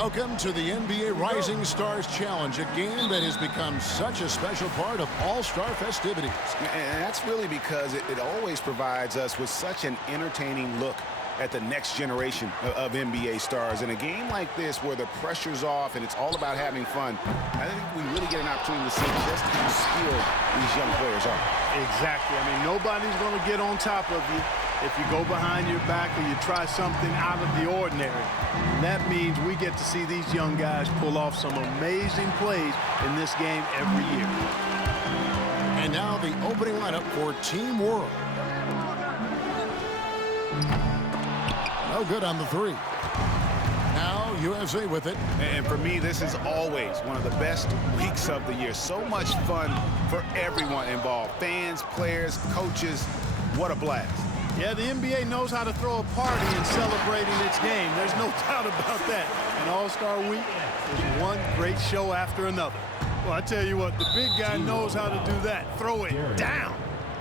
Welcome to the NBA Rising Stars Challenge, a game that has become such a special part of All-Star festivities. And that's really because it always provides us with such an entertaining look at the next generation of NBA stars. In a game like this where the pressure's off and it's all about having fun, I think we really get an opportunity to see just how skilled these young players are. Exactly. I mean, nobody's going to get on top of you if you go behind your back or you try something out of the ordinary. And that means we get to see these young guys pull off some amazing plays in this game every year. And now the opening lineup for Team World. No good on the three. Now USA with it. And for me, this is always one of the best weeks of the year. So much fun for everyone involved. Fans, players, coaches. What a blast. Yeah, the NBA knows how to throw a party in celebrating its game. There's no doubt about that. And All-Star Week is one great show after another. Well, I tell you what, the big guy knows how to do that. Throw it down.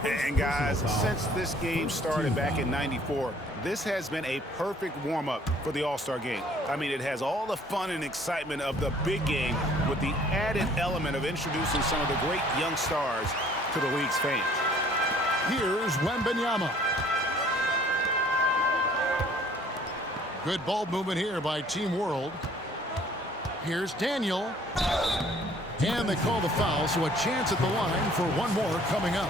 And guys, since this game started back in '94, this has been a perfect warm-up for the All-Star game. I mean, it has all the fun and excitement of the big game with the added element of introducing some of the great young stars to the league's fans. Here's Wembanyama. Good ball movement here by Team World. Here's Daniel. And they call the foul, so a chance at the line for one more coming up.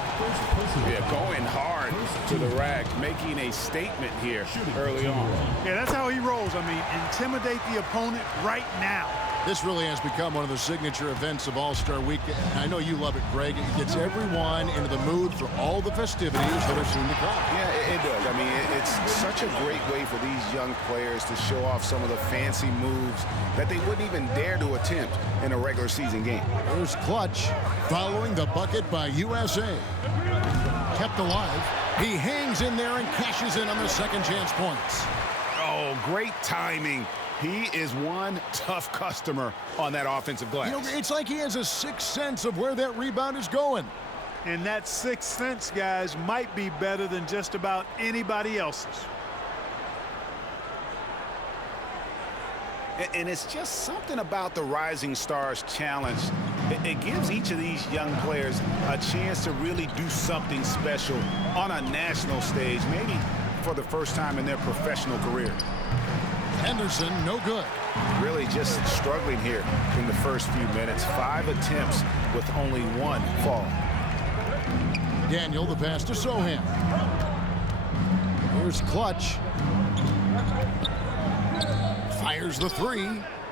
Yeah, going hard to the rack, making a statement here early on. Yeah, that's how he rolls. I mean, intimidate the opponent right now. This really has become one of the signature events of All-Star Week. I know you love it, Greg. It gets everyone into the mood for all the festivities that are soon to come. Yeah, it does. I mean, it's such a great way for these young players to show off some of the fancy moves that they wouldn't even dare to attempt in a regular season game. There's Clutch following the bucket by USA. Kept alive. He hangs in there and cashes in on the second chance points. Oh, great timing. He is one tough customer on that offensive glass. You know, it's like he has a sixth sense of where that rebound is going. And that sixth sense, guys, might be better than just about anybody else's. And it's just something about the Rising Stars Challenge. It gives each of these young players a chance to really do something special on a national stage, maybe for the first time in their professional career. Henderson, no good. Really just struggling here in the first few minutes. 5 attempts with only 1 fall. Daniel, the pass to Sohan. Here's Clutch. Fires the three.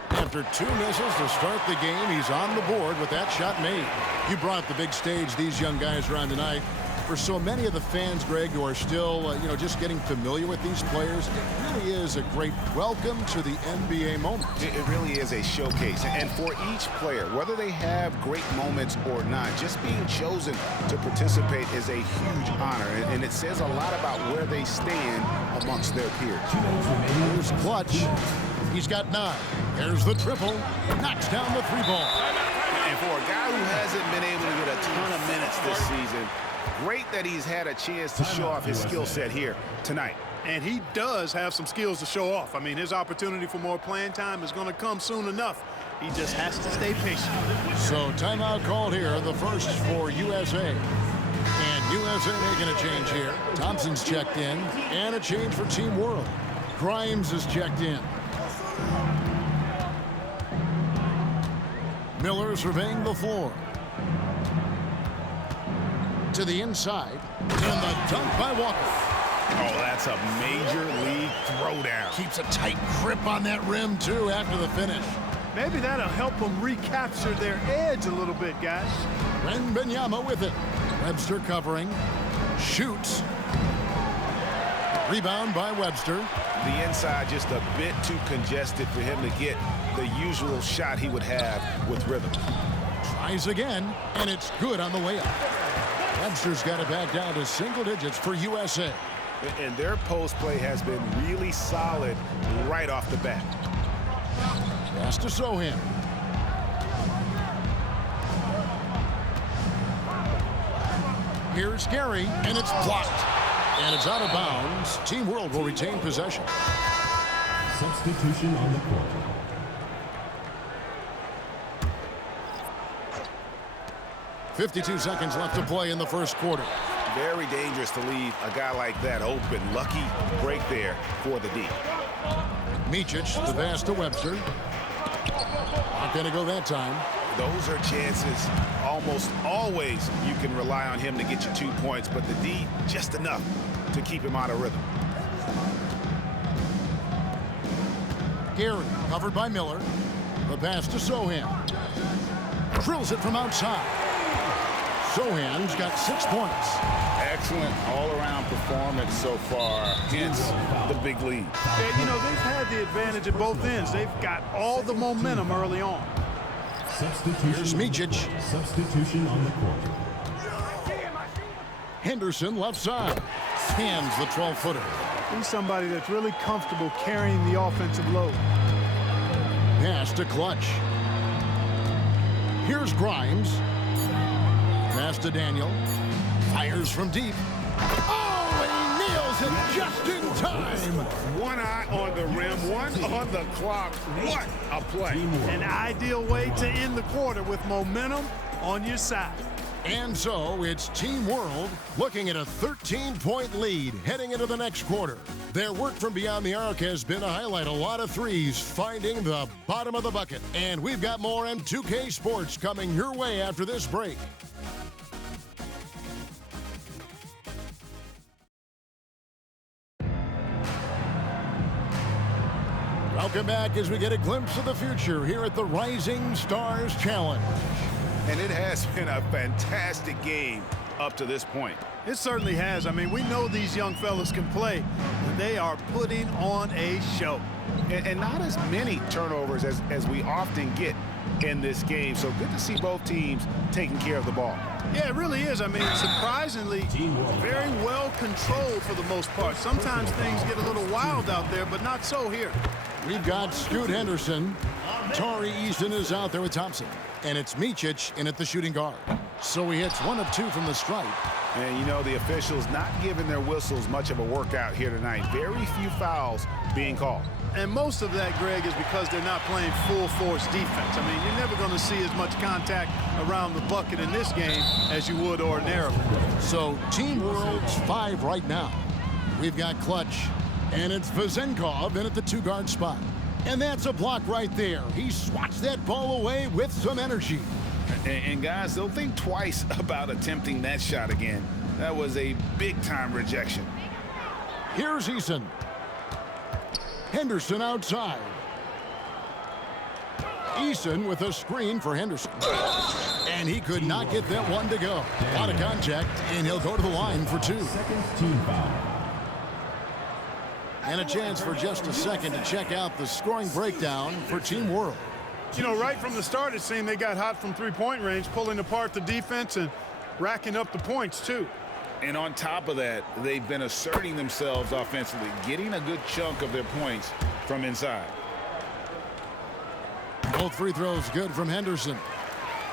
After 2 misses to start the game, he's on the board with that shot made. You brought the big stage these young guys are on tonight. For so many of the fans, Greg, who are still, just getting familiar with these players, it really is a great welcome to the NBA moment. It really is a showcase. And for each player, whether they have great moments or not, just being chosen to participate is a huge honor. And it says a lot about where they stand amongst their peers. Here's Clutch. He's got 9. There's the triple. Knocks down the 3-ball. And for a guy who hasn't been able to get a ton of minutes this season, great that he's had a chance to show off his skill set here tonight. And he does have some skills to show off. I mean, his opportunity for more playing time is going to come soon enough. He just has to stay patient. So timeout called here, the first for USA. And USA making a change here. Thompson's checked in, and a change for Team World. Grimes is checked in. Miller surveying the floor. To the inside, and the dunk by Walker. Oh, that's a major league throwdown. Keeps a tight grip on that rim, too, after the finish. Maybe that'll help them recapture their edge a little bit, guys. Wembanyama with it. Webster covering. Shoots. Rebound by Webster. The inside just a bit too congested for him to get the usual shot he would have with rhythm. Tries again, and it's good on the way up. Webster's got it back down to single digits for USA. And their post play has been really solid right off the bat. Pass to Sohan. Here's Gary, and it's blocked. And it's out of bounds. Team World will retain possession. Substitution on the court. 52 seconds left to play in the first quarter. Very dangerous to leave a guy like that open. Lucky break there for the D. Micic, the pass to Webster. Not going to go that time. Those are chances. Almost always you can rely on him to get you 2 points, but the D, just enough to keep him out of rhythm. Gary, covered by Miller. The pass to Sohan. Drills it from outside. Sohan's got 6 points. Excellent all-around performance so far, hence the big lead. Yeah, you know, they've had the advantage at both ends. They've got all the momentum early on. Here's Micic. Substitution on the court. Henderson left side. Hands the 12-footer. He's somebody that's really comfortable carrying the offensive load. Pass to Clutch. Here's Grimes. Pass to Daniel. Fires from deep. Oh, and he nails it just in time. One eye on the rim, one on the clock. What a play. An ideal way to end the quarter with momentum on your side. And so it's Team World looking at a 13-point lead heading into the next quarter. Their work from beyond the arc has been to highlight a lot of threes, finding the bottom of the bucket. And we've got more M2K Sports coming your way after this break. Welcome back as we get a glimpse of the future here at the Rising Stars Challenge. And it has been a fantastic game up to this point. It certainly has. I mean, we know these young fellas can play, and they are putting on a show. And not as many turnovers as we often get in this game. So good to see both teams taking care of the ball. Yeah, it really is. I mean, surprisingly, very well controlled for the most part. Sometimes things get a little wild out there, but not so here. We've got Scoot Henderson. Tari Eason is out there with Thompson. And it's Micic in at the shooting guard. So he hits 1 of 2 from the stripe. And, you know, the officials not giving their whistles much of a workout here tonight. Very few fouls being called. And most of that, Greg, is because they're not playing full-force defense. I mean, you're never going to see as much contact around the bucket in this game as you would ordinarily. So Team World's 5 right now. We've got Clutch. And it's Vezenkov in at the 2-guard spot. And that's a block right there. He swats that ball away with some energy. And guys, they'll think twice about attempting that shot again. That was a big-time rejection. Here's Eason. Henderson outside. Eason with a screen for Henderson. And he could not get that one to go. A lot of contact, and he'll go to the line for 2. Second team foul. And a chance for just a second to check out the scoring breakdown for Team World. You know, right from the start, it seemed they got hot from three-point range, pulling apart the defense and racking up the points, too. And on top of that, they've been asserting themselves offensively, getting a good chunk of their points from inside. Both free throws good from Henderson.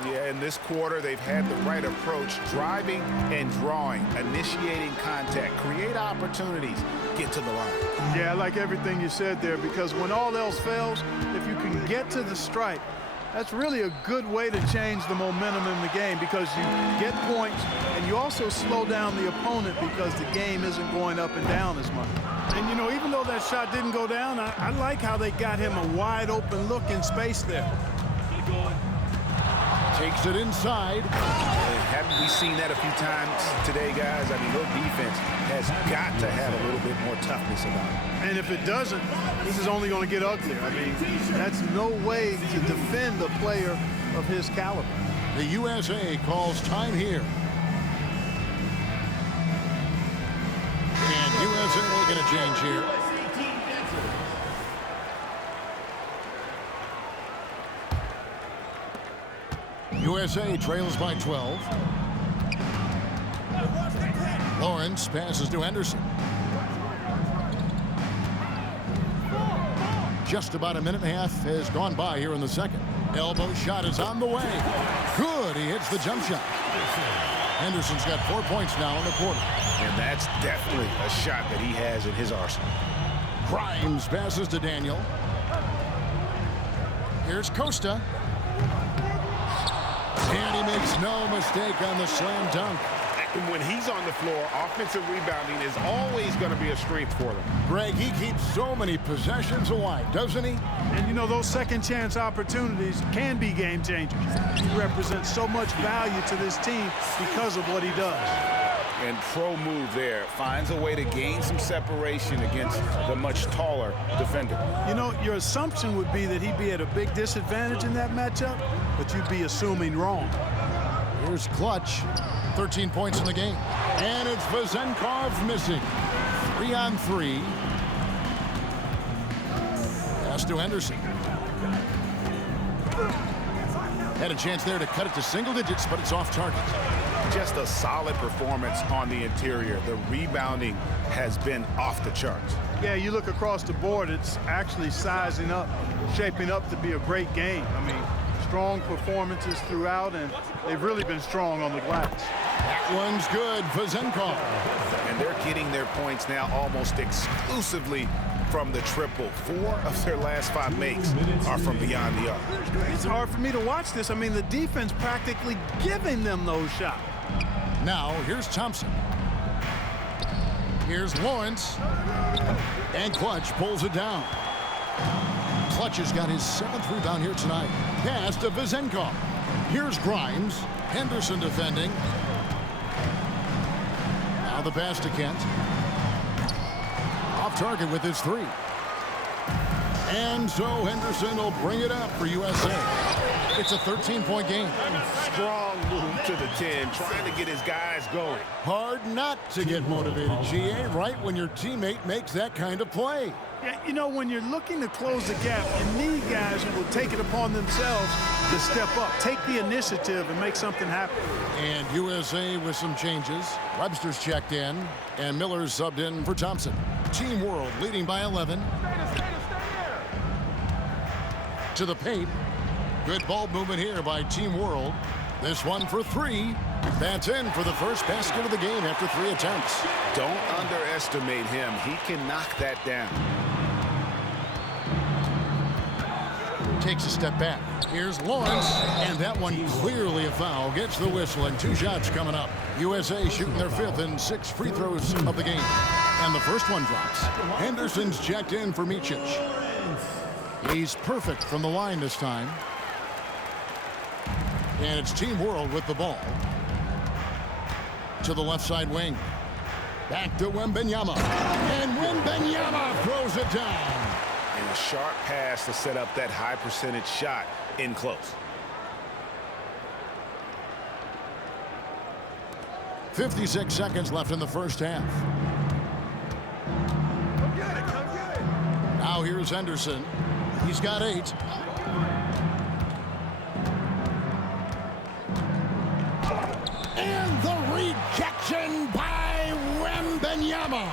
Yeah, in this quarter, they've had the right approach, driving and drawing, initiating contact, create opportunities, get to the line. Yeah, I like everything you said there, because when all else fails, if you can get to the stripe, that's really a good way to change the momentum in the game, because you get points and you also slow down the opponent because the game isn't going up and down as much. And, you know, even though that shot didn't go down, I like how they got him a wide open look in space there. Takes it inside. Haven't we seen that a few times today, guys? I mean, their defense has got to have a little bit more toughness about it. And if it doesn't, this is only going to get uglier. I mean, that's no way to defend a player of his caliber. The USA calls time here. And USA making a change here. USA trails by 12. Lawrence passes to Henderson. Just about a minute and a half has gone by here in the second. Elbow shot is on the way. Good, he hits the jump shot. Henderson's got 4 points now in the quarter. And that's definitely a shot that he has in his arsenal. Grimes passes to Daniel. Here's Costa. And he makes no mistake on the slam dunk. And when he's on the floor, offensive rebounding is always going to be a strength for them. Greg, he keeps so many possessions alive, doesn't he? And, you know, those second-chance opportunities can be game changers. He represents so much value to this team because of what he does. And pro move there. Finds a way to gain some separation against the much taller defender. You know, your assumption would be that he'd be at a big disadvantage in that matchup, but you'd be assuming wrong. Here's Clutch. 13 points in the game. And it's Vezenkov missing. 3-on-3. Pass to Henderson. Had a chance there to cut it to single digits, but it's off target. Just a solid performance on the interior. The rebounding has been off the charts. Yeah, you look across the board, it's actually sizing up, shaping up to be a great game. I mean, strong performances throughout, and they've really been strong on the glass. That one's good. Vezenkov. And they're getting their points now almost exclusively from the triple. 4 of their last 5 makes are from beyond the arc. It's hard for me to watch this. I mean, the defense practically giving them those shots. Now, here's Thompson. Here's Lawrence. And Clutch pulls it down. Clutch has got his 7th rebound here tonight. Pass to Vezenkov. Here's Grimes. Henderson defending. Now the pass to Kent. Off target with his 3. And so Henderson will bring it up for USA. It's a 13-point game. Strong move to the 10, trying to get his guys going. Hard not to get motivated, GA, right when your teammate makes that kind of play. Yeah, you know, when you're looking to close the gap, you need guys who will take it upon themselves to step up, take the initiative, and make something happen. And USA with some changes. Webster's checked in, and Miller's subbed in for Thompson. Team World leading by 11. To the paint. Good ball movement here by Team World. This one for 3. That's in for the first basket of the game after 3 attempts. Don't underestimate him. He can knock that down. Takes a step back. Here's Lawrence, and that one clearly a foul. Gets the whistle, and 2 shots coming up. USA shooting their 5th and 6th free throws of the game. And the first one drops. Henderson's checked in for Micic. He's perfect from the line this time. And it's Team World with the ball. To the left side wing. Back to Wembanyama. And Wembanyama throws it down. And a sharp pass to set up that high percentage shot in close. 56 seconds left in the first half. Now here's Henderson. He's got 8. And the rejection by Wembanyama.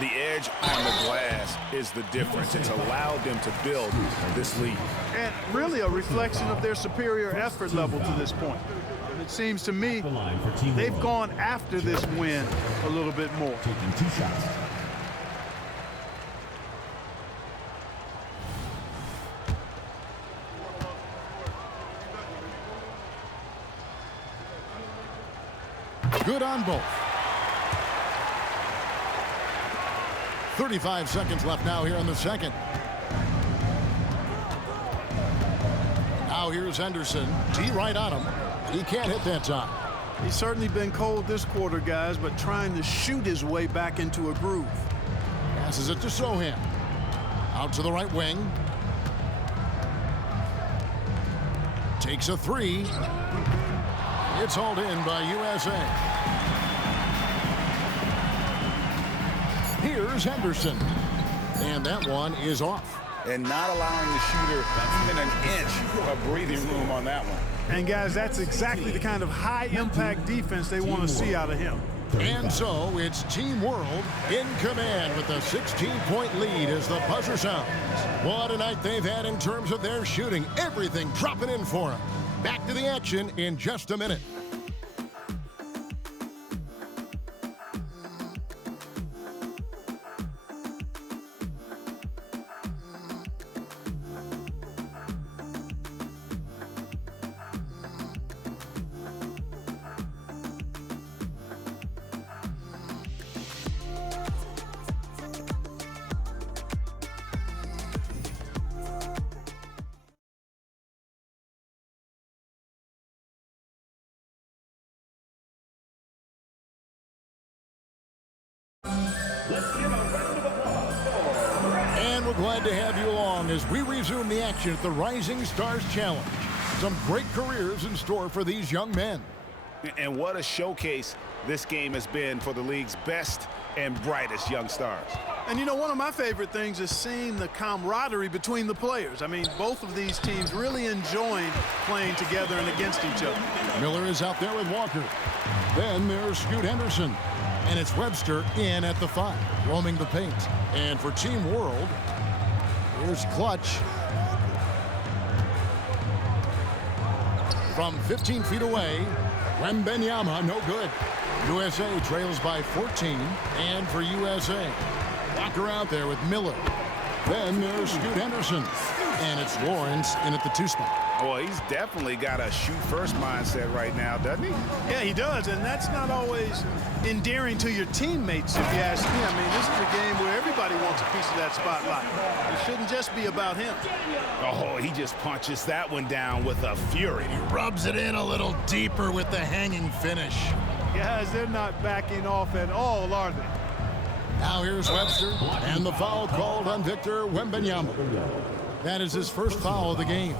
The edge on the glass is the difference. It's allowed them to build this lead. And really a reflection of their superior effort level to this point. It seems to me they've gone after this win a little bit more. Taking 2 shots. Good on both. 35 seconds left now here in the second. Now here's Henderson. T right on him. He can't hit that time. He's certainly been cold this quarter, guys, but trying to shoot his way back into a groove. Passes it to Sohan. Out to the right wing. Takes a 3. It's hauled in by USA. Here's Henderson. And that one is off. And not allowing the shooter even an inch of breathing room on that one. And, guys, that's exactly the kind of high-impact defense they want to see out of him. And so it's Team World in command with a 16-point lead as the buzzer sounds. What a night they've had in terms of their shooting. Everything dropping in for them. Back to the action in just a minute. And we're glad to have you along as we resume the action at the Rising Stars Challenge. Some great careers in store for these young men. And what a showcase this game has been for the league's best and brightest young stars. And you know, one of my favorite things is seeing the camaraderie between the players. I mean, both of these teams really enjoying playing together and against each other. Miller is out there with Walker. Then there's Scoot Henderson. And it's Webster in at the 5, roaming the paint. And for Team World, here's Clutch. From 15 feet away, Wembanyama, no good. USA trails by 14, and for USA, Walker out there with Miller. Then there's Scoot Henderson, and it's Lawrence in at the 2 spot. Well, he's definitely got a shoot-first mindset right now, doesn't he? Yeah, he does, and that's not always endearing to your teammates, if you ask me. I mean, this is a game where everybody wants a piece of that spotlight. It shouldn't just be about him. Oh, he just punches that one down with a fury. He rubs it in a little deeper with the hanging finish. Guys, they're not backing off at all, are they? Now here's Webster, and the foul called on Victor Wembanyama. That is his first foul of the game.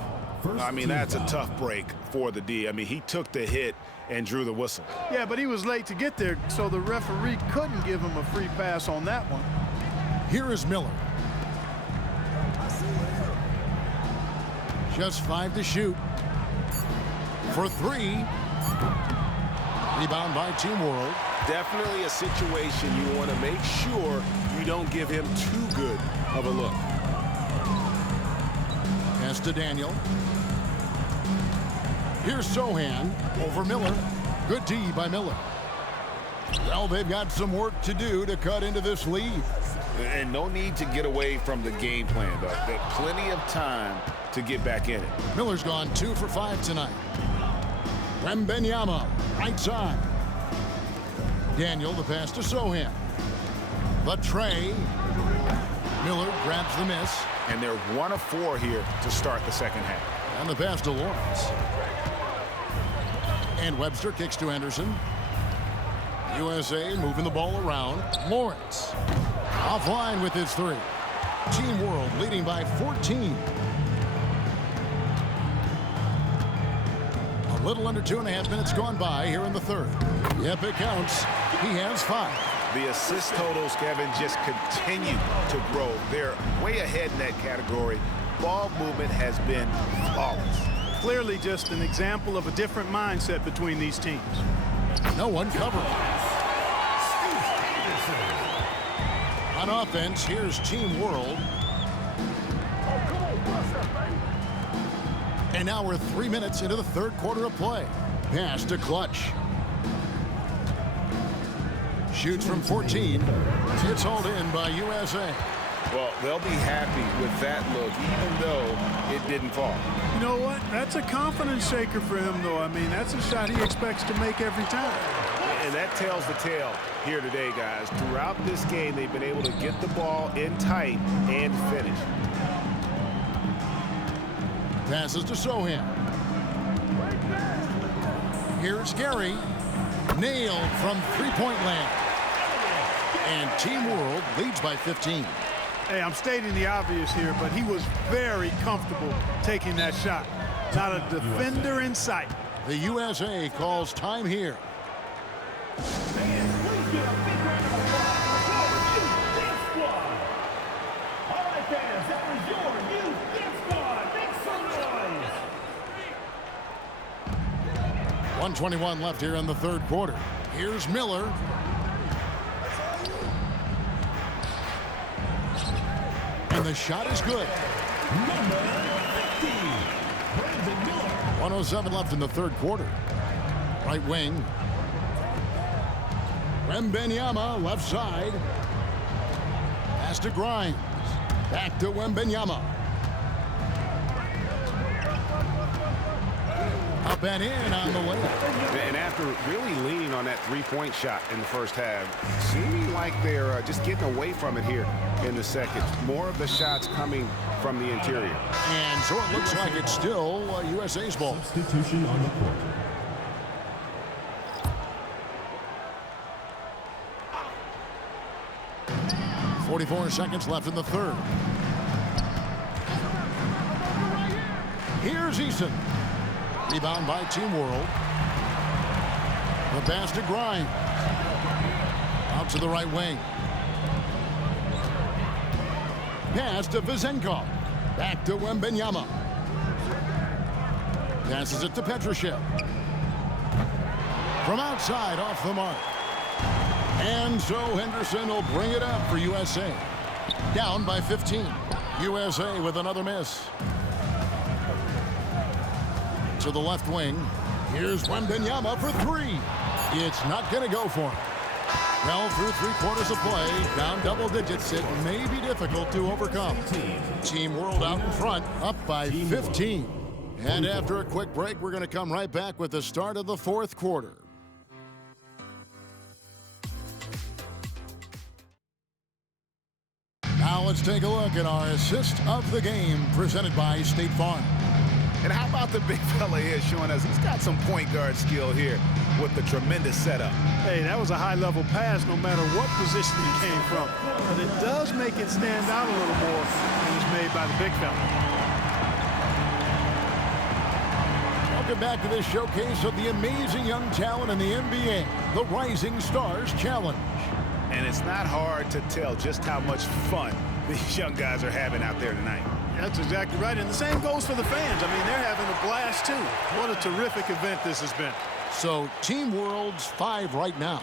I mean, that's a tough break for the D. I mean, he took the hit and drew the whistle. Yeah, but he was late to get there, so the referee couldn't give him a free pass on that one. Here is Miller. Just 5 to shoot. For 3. Rebound by Team World. Definitely a situation you want to make sure you don't give him too good of a look. Pass to Daniel. Here's Sohan over Miller. Good D by Miller. Well, they've got some work to do to cut into this lead. And no need to get away from the game plan, though. There's plenty of time to get back in it. Miller's gone 2 for 5 tonight. Wembanyama, right side. Daniel, the pass to Sohan. The tray. Miller grabs the miss. And they're 1 of 4 here to start the second half. And the pass to Lawrence. And Webster kicks to Henderson. USA moving the ball around. Lawrence offline with his 3. Team World leading by 14. A little under 2.5 minutes gone by here in the third. Yep, it counts. He has 5. The assist totals, Kevin, just continue to grow. They're way ahead in that category. Ball movement has been flawless. Clearly just an example of a different mindset between these teams. No one covering. On offense, here's Team World. And now we're 3 minutes into the third quarter of play. Pass to Clutch. Shoots from 14. It's hauled in by USA. Well, they'll be happy with that look, even though it didn't fall. You know what? That's a confidence shaker for him, though. I mean, that's a shot he expects to make every time. And that tells the tale here today, guys. Throughout this game, they've been able to get the ball in tight and finish. Passes to Sohan. Here's Gary. Nailed from three-point land. And Team World leads by 15. Hey, I'm stating the obvious here, but he was very comfortable taking that shot. Not a defender in sight. The USA calls time here. All right, fans, that was your youth dance squad. Make some noise. 1:21 left here in the third quarter. Here's Miller. And the shot is good. Number 50, Brandon Miller. 1:07 left in the third quarter. Right wing. Wembanyama, left side. Pass to Grimes. Back to Wembanyama. Up and in on the layup. And after really leaning on that three-point shot in the first half, seeming like they're just getting away from it here in the second. More of the shots coming from the interior. And so it looks like it's still USA's ball. Substitution on the court. 44 seconds left in the third. Here's Eason. Rebound by Team World. The pass to Grimes. Out to the right wing. Pass to Vezenkov. Back to Wembanyama. Passes it to Petrushev. From outside, off the mark. And so Henderson will bring it up for USA. Down by 15. USA with another miss. To the left wing. Here's Wembanyama for three. It's not going to go for him. Well, through 3 quarters of play, down double digits, it may be difficult to overcome. Team World out in front, up by 15. And after a quick break, we're going to come right back with the start of the 4th quarter. Now let's take a look at our assist of the game presented by State Farm. And how about the big fella here showing us he's got some point guard skill here with the tremendous setup. Hey, that was a high-level pass no matter what position he came from. But it does make it stand out a little more when it's made by the big fella. Welcome back to this showcase of the amazing young talent in the NBA, the Rising Stars Challenge. And it's not hard to tell just how much fun these young guys are having out there tonight. That's exactly right, and the same goes for the fans. I mean, they're having a blast, too. What a terrific event this has been. So, Team World's 5 right now.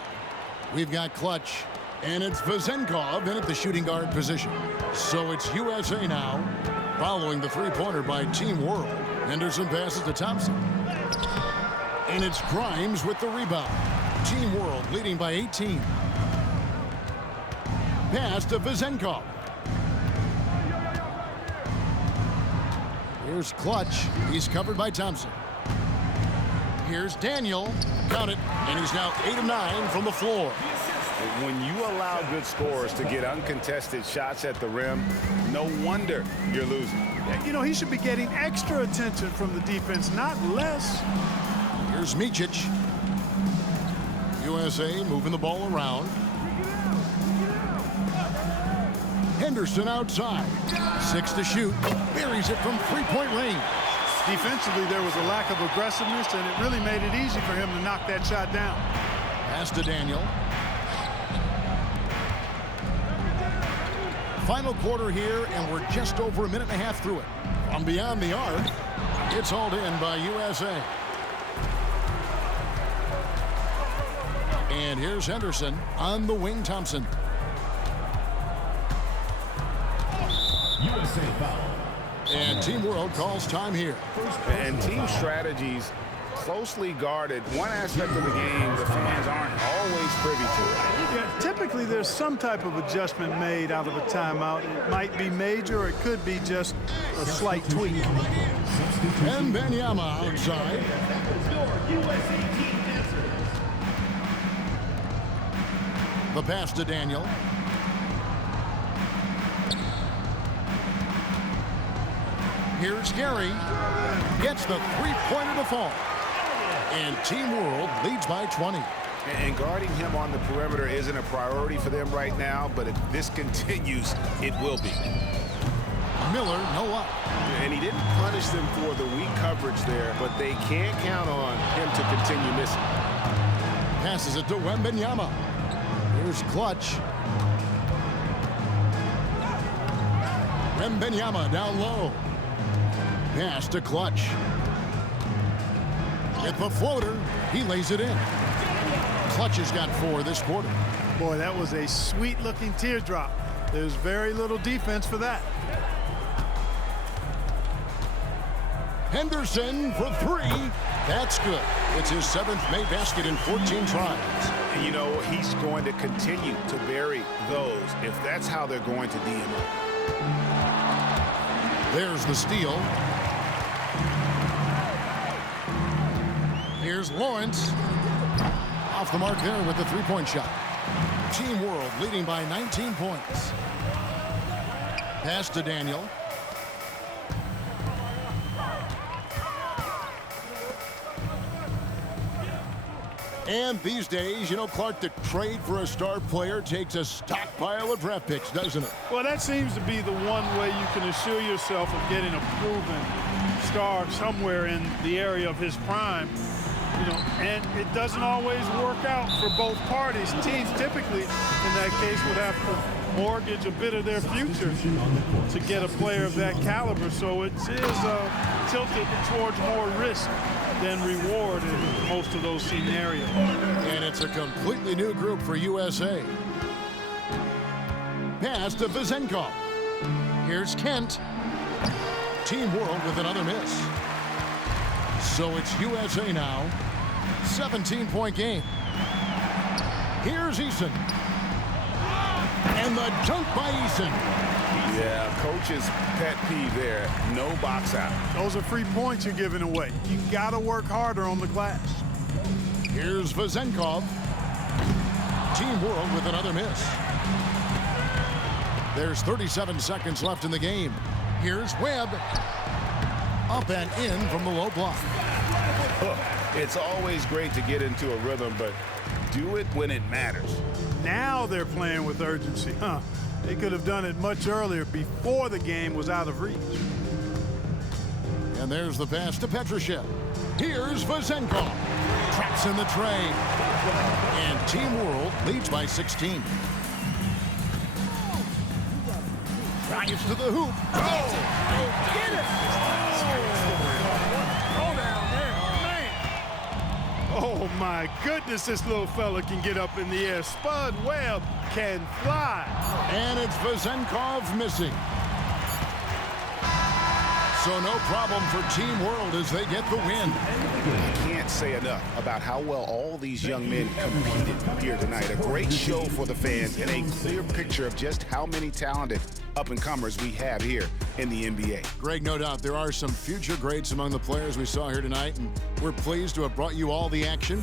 We've got Clutch, and it's Vezenkov in at the shooting guard position. So it's USA now, following the three-pointer by Team World. Henderson passes to Thompson. And it's Grimes with the rebound. Team World leading by 18. Pass to Vezenkov. Here's Clutch. He's covered by Thompson. Here's Daniel. Count it. And he's now 8 of 9 from the floor. When you allow good scorers to get uncontested shots at the rim, no wonder you're losing. You know, he should be getting extra attention from the defense, not less. Here's Micic. USA moving the ball around. Henderson outside. 6 to shoot. Buries it from three-point range. Defensively, there was a lack of aggressiveness, and it really made it easy for him to knock that shot down. Pass to Daniel. Final quarter here, and we're just over a minute and a half through it. From beyond the arc, it's hauled in by USA. And here's Henderson on the wing. Thompson. USA foul. And Team World calls time here. And team strategies closely guarded. One aspect of the game the fans aren't always privy to. Yeah, typically, there's some type of adjustment made out of a timeout. It might be major, or it could be just a slight tweak. And Wembanyama outside. The pass to Daniel. Here's Gary. Gets the three-pointer to fall. And Team World leads by 20. And guarding him on the perimeter isn't a priority for them right now, but if this continues, it will be. Miller, no up. And he didn't punish them for the weak coverage there, but they can't count on him to continue missing. Passes it to Wembanyama. Here's Clutch. Wembanyama down low. Pass to Clutch. With the floater, he lays it in. Clutch has got 4 this quarter. Boy, that was a sweet-looking teardrop. There's very little defense for that. Henderson for 3. That's good. It's his 7th made basket in 14 tries. And you know, he's going to continue to bury those if that's how they're going to D him up. There's the steal. Here's Lawrence. Off the mark there with the three-point shot. Team World leading by 19 points. Pass to Daniel. And these days, you know, Clark, the trade for a star player takes a stockpile of draft picks, doesn't it? Well, that seems to be the one way you can assure yourself of getting a proven star somewhere in the area of his prime. You know, and it doesn't always work out for both parties. Teams typically, in that case, would have to mortgage a bit of their future to get a player of that caliber. So it is tilted towards more risk than reward in most of those scenarios. And it's a completely new group for USA. Pass to Vezenkov. Here's Kent. Team World with another miss. So it's USA now. 17-point game. Here's Eason. And the dunk by Eason. Yeah, coach's pet peeve there. No box out. Those are free points you're giving away. You got to work harder on the glass. Here's Vezenkov. Team World with another miss. There's 37 seconds left in the game. Here's Webb. Up and in from the low block. It's always great to get into a rhythm, but do it when it matters. Now they're playing with urgency. They could have done it much earlier, before the game was out of reach. And there's the pass to Petrushev. Here's Vezenkov. Traps in the tray. And Team World leads by 16. Drives to the hoop. Oh! Get it! Go down there, man. Oh my goodness, this little fella can get up in the air. Spud Webb can fly. And it's Vezenkov missing. So no problem for Team World as they get the win. I can't say enough about how well all these young men competed here tonight. A great show for the fans and a clear picture of just how many talented up-and-comers we have here in the NBA. Greg, no doubt there are some future greats among the players we saw here tonight, and we're pleased to have brought you all the action